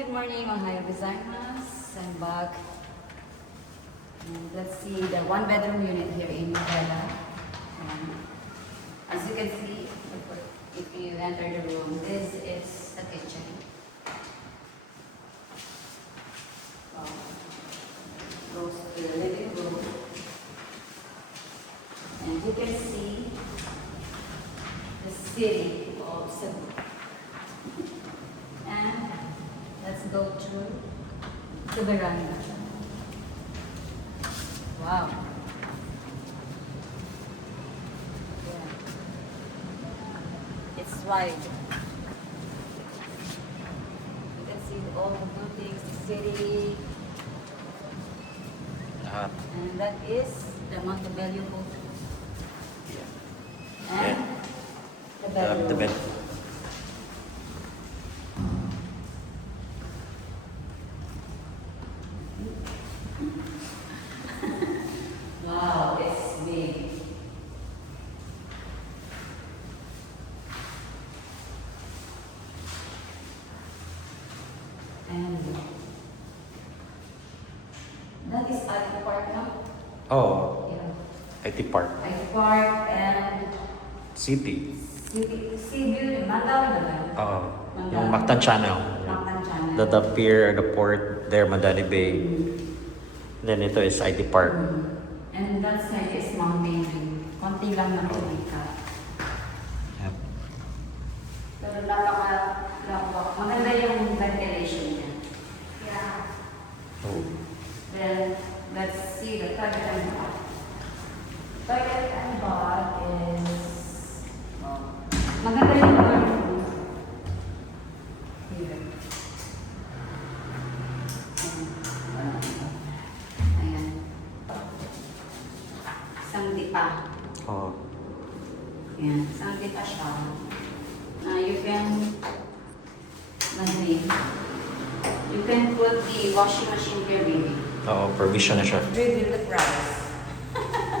good morning. Ohio Gozaimasu. I'm back. And let's see the one bedroom unit here in Novella. As you can see, if you enter the room, this is the kitchen. Goes to the living room. And you can see the city of Cebu. And let's go to the veranda. Wow. Yeah. It's wide. You can see all the buildings, the city. And that is the Montebello Hotel. And the bedroom. The bed. Wow, it's big. And that is IT Park now? Oh, Yeah. IT Park. IT Park and City. Cebu, Mandawi naman. Yung Mactan Channel. Mactan Channel. The pier, the port there, Madani Bay. Then ito is IT Park. And that side is mountain view. Konti lang na kumita. Yep. Pero napaka-lawak. Maganda yung ventilation niya. Yeah. Oh. Then, let's see the toilet and bath. Toilet and bath is... Maganda yung bathroom. Here. Ayan. Isang dipa. Oh. Ayan. Isang dipa siya. Na you can... You can put the washing machine here, baby. Oo, provision na siya. Reveal the price.